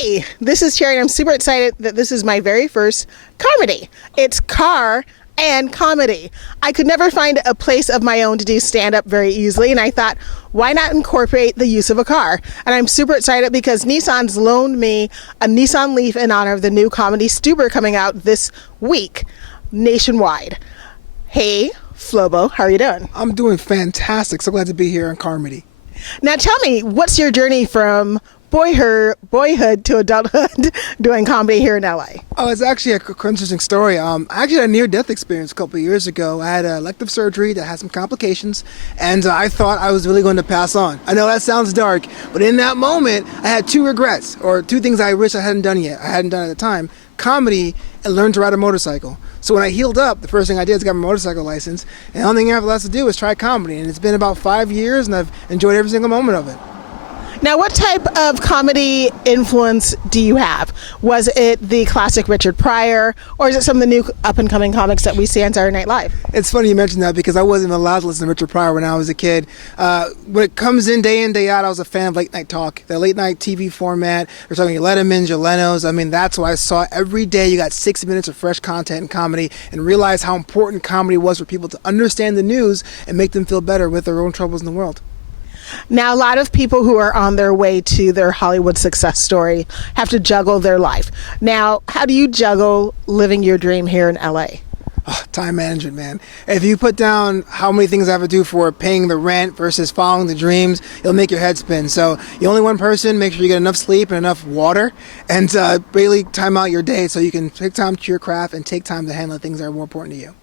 Hey, this is Cherry, and I'm super excited that this is my very first comedy. It's car and comedy. I could never find a place of my own to do stand-up very easily, and I thought, why not incorporate the use of a car? And I'm super excited because Nissan's loaned me a Nissan Leaf in honor of the new comedy Stuber coming out this week nationwide. Hey, Flobo, how are you doing? I'm doing fantastic. So glad to be here in Carmedy. Now tell me, what's your journey from boyhood to adulthood doing comedy here in LA? Oh, it's actually a interesting story. I actually had a near-death experience a couple of years ago. I had elective surgery that had some complications, and I thought I was really going to pass on. I know that sounds dark, but in that moment, I had two regrets, or two things I wish I hadn't done yet. I hadn't done at the time: comedy and learn to ride a motorcycle. So when I healed up, the first thing I did is got my motorcycle license, and the only thing I have left to do is try comedy. And it's been about 5 years, and I've enjoyed every single moment of it. Now, what type of comedy influence do you have? Was it the classic Richard Pryor, or is it some of the new up-and-coming comics that we see on Saturday Night Live? It's funny you mentioned that because I wasn't allowed to listen to Richard Pryor when I was a kid. When it comes in, day out, I was a fan of late night talk, the late night TV format. We're talking your Lettermans, your Lenos. I mean, that's what I saw every day. You got 6 minutes of fresh content in comedy, and realized how important comedy was for people to understand the news and make them feel better with their own troubles in the world. Now, a lot of people who are on their way to their Hollywood success story have to juggle their life. Now, how do you juggle living your dream here in LA? Oh, time management, man. If you put down how many things I have to do for paying the rent versus following the dreams, it'll make your head spin. So you're only one person. Make sure you get enough sleep and enough water, and really time out your day so you can take time to your craft and take time to handle the things that are more important to you.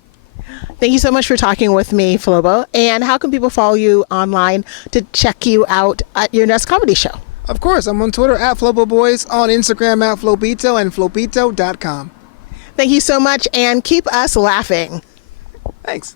Thank you so much for talking with me, Flobo. And how can people follow you online to check you out at your next comedy show? Of course, I'm on Twitter at Flobo Boyce, on Instagram at Flobito, and Flobito.com. Thank you so much, and keep us laughing. Thanks.